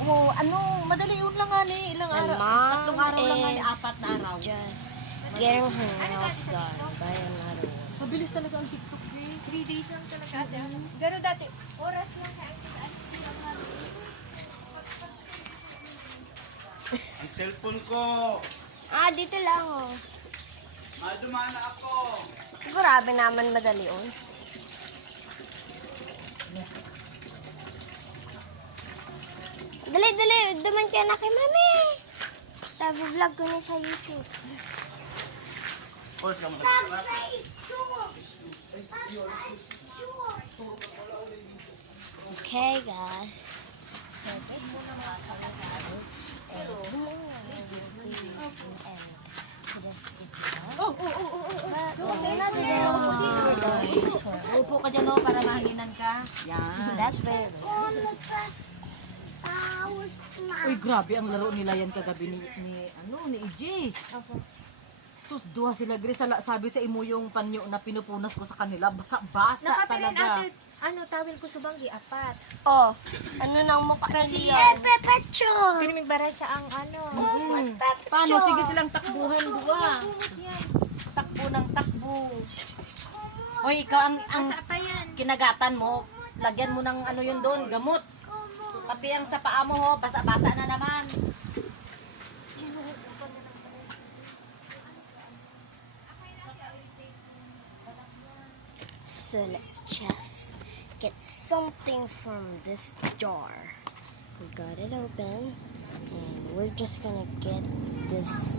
Oh, ano, madali yun lang nga ni. Ilang My araw. mom 3 araw lang nga ni, is 4 na araw. just getting her nails done by another one. Mabilis talaga ang TikTok, guys. 3 days lang talaga ate. Pero dati, oras lang kaya Ang cellphone ko. Dito lang oh. Madumana ako. Grabe naman madali oh. Dali, duman ka na kay mami. Tabi-vlog ko na sa YouTube. Pause ka muna. Okay guys. So this is what I have. To this video. Upo ka dyan, oh, para mahanginan ka. Yan. That's baby. Uy, grabe ang laro nila yan kagabi ni EJ. Sus, duha sila, Grace. Sabi sa imo yung panyo na pinupunas ko sa kanila. Basa Nakatirin talaga. ate, tawil ko sa banggi, 4. Oh, ano nang mukha Kasi niya? Pero may baray sa ang Paano? Sige silang takbuhan, duha. Takbo ng takbo. Oy, ikaw ang Asa pa yan? kinagatan mo. Lagyan mo ng ano yun doon, gamot. Pati ang sa paa mo, ho, basa-basa na naman. So let's just get something from this jar. We got it open and we're just gonna get this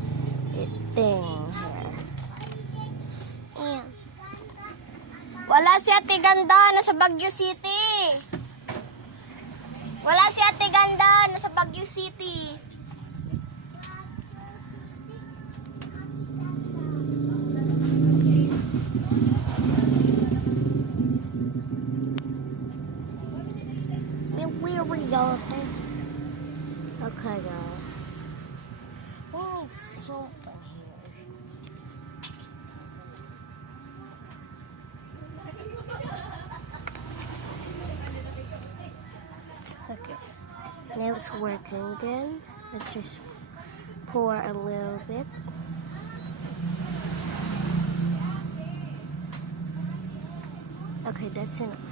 thing here. Ayan. Wala si Ate Ganda, nasa Baguio City. Wala si Ate Ganda, nasa Baguio City. Where we go? Okay, guys. We need something here. Okay. Now it's working again. Let's just pour a little bit. Okay, that's enough.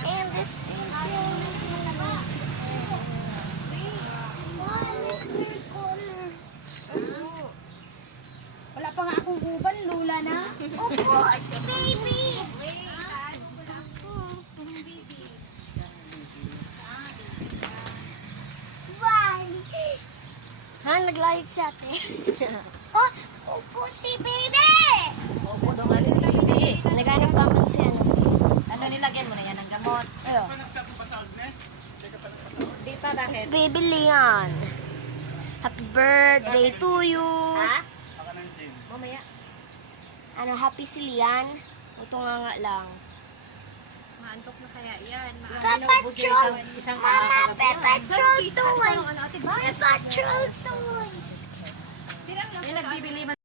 And this Wala pa nga akong uban, lula na. Opo, si baby. Ha, naglayag sa atin. Oh, opo si baby. Opo, doon nga si Bibi. Naghanap pa man siya. Ano nilagyan mo na yan ng gamot? Ayo. Di pa, bakit? It's baby Leon. Happy birthday to you. Ha? Mamaya. Ano, happy si Leon? Ito nga lang. Maantok na kaya yan. Papa Troll. Isang Mama, Papa Troll toy. Ano ate ba? Papa Troll toy. Tirang lang May nagbibili man